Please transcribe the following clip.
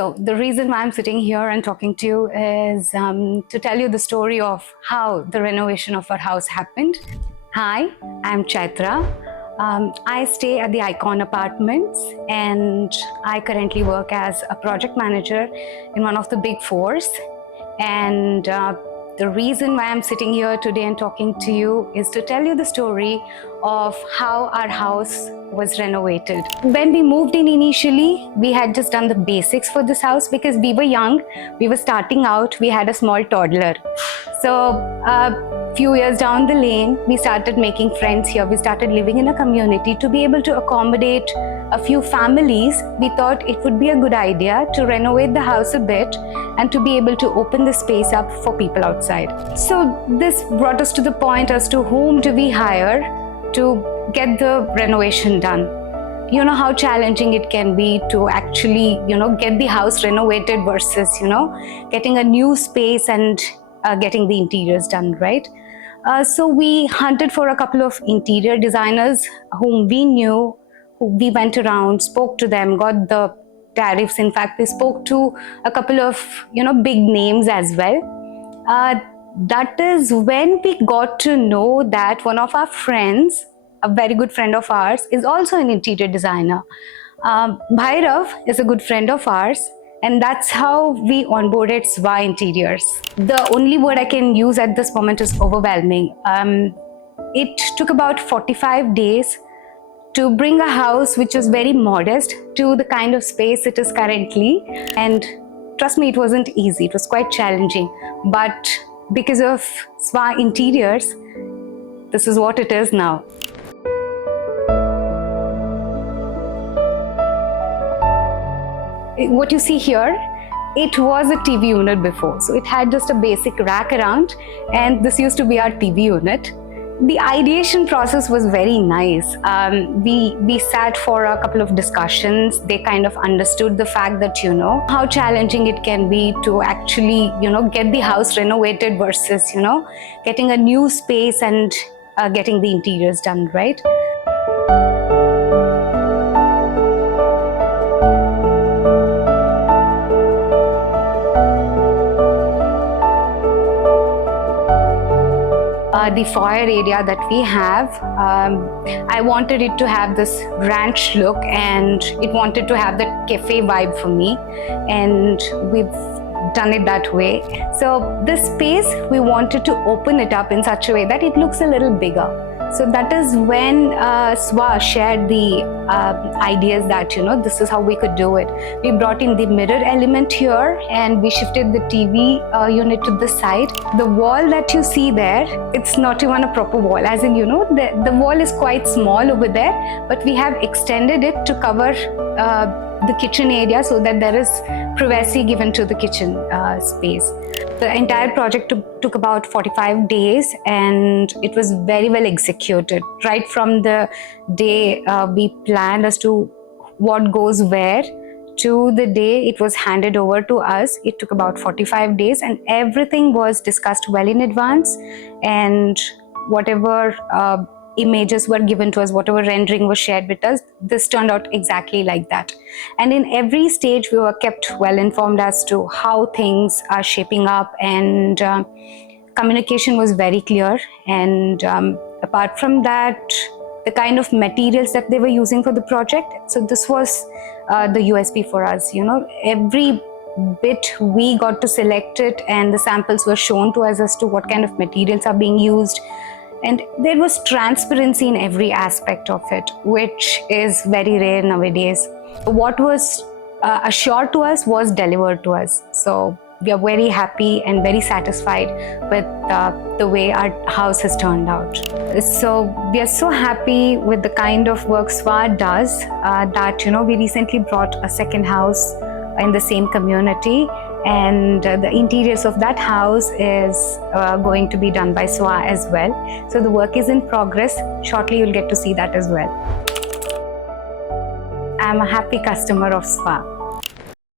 So the reason why I'm sitting here and talking to you is to tell you the story of how the renovation of our house happened. Hi, I'm Chaitra. I stay at the Icon Apartments and I currently work as a project manager in one of the big fours. And the reason why I'm sitting here today and talking to you is to tell you the story of how our house was renovated. When we moved in initially, we had just done the basics for this house because we were young, we were starting out, we had a small toddler. So a few years down the lane, we started making friends here. We started living in a community. To be able to accommodate a few families, we thought it would be a good idea to renovate the house a bit and to be able to open the space up for people outside. So this brought us to the point as to whom do we hire to get the renovation done. You know how challenging it can be to actually, get the house renovated versus, getting a new space and getting the interiors done, right? So we hunted for a couple of interior designers whom we knew. We went around, spoke to them, got the tariffs. In fact, we spoke to a couple of, big names as well. That is when we got to know that one of our friends, a very good friend of ours, is also an interior designer. Bhairav is a good friend of ours, and that's how we onboarded SWA Interiors. The only word I can use at this moment is overwhelming. It took about 45 days to bring a house which was very modest to the kind of space it is currently. And trust me, it wasn't easy. It was quite challenging. But because of SWA Interiors, this is what it is now. What you see here, it was a TV unit before. So it had just a basic rack around, and this used to be our TV unit. The ideation process was very nice. We sat for a couple of discussions. They kind of understood the fact that, how challenging it can be to actually, get the house renovated versus, getting a new space and getting the interiors done, right? The foyer area that we have, I wanted it to have this ranch look, and it wanted to have that cafe vibe for me, and we've done it that way. So this space, we wanted to open it up in such a way that it looks a little bigger. So that is when SWA shared the ideas that, this is how we could do it. We brought in the mirror element here and we shifted the TV unit to this side. The wall that you see there, it's not even a proper wall. As in, the wall is quite small over there, but we have extended it to cover the kitchen area so that there is privacy given to the kitchen space. The entire project took about 45 days and it was very well executed. Right from the day we planned as to what goes where to the day it was handed over to us, it took about 45 days and everything was discussed well in advance, and whatever images were given to us, whatever rendering was shared with us, this turned out exactly like that. And in every stage we were kept well informed as to how things are shaping up, and communication was very clear. And apart from that, the kind of materials that they were using for the project, so this was the USP for us. Every bit we got to select it, and the samples were shown to us as to what kind of materials are being used. And there was transparency in every aspect of it, which is very rare nowadays. What was assured to us was delivered to us. So we are very happy and very satisfied with the way our house has turned out. So we are so happy with the kind of work SWA does that, we recently brought a second house in the same community. And the interiors of that house is going to be done by SWA as well. So the work is in progress. Shortly you'll get to see that as well. I'm a happy customer of SWA.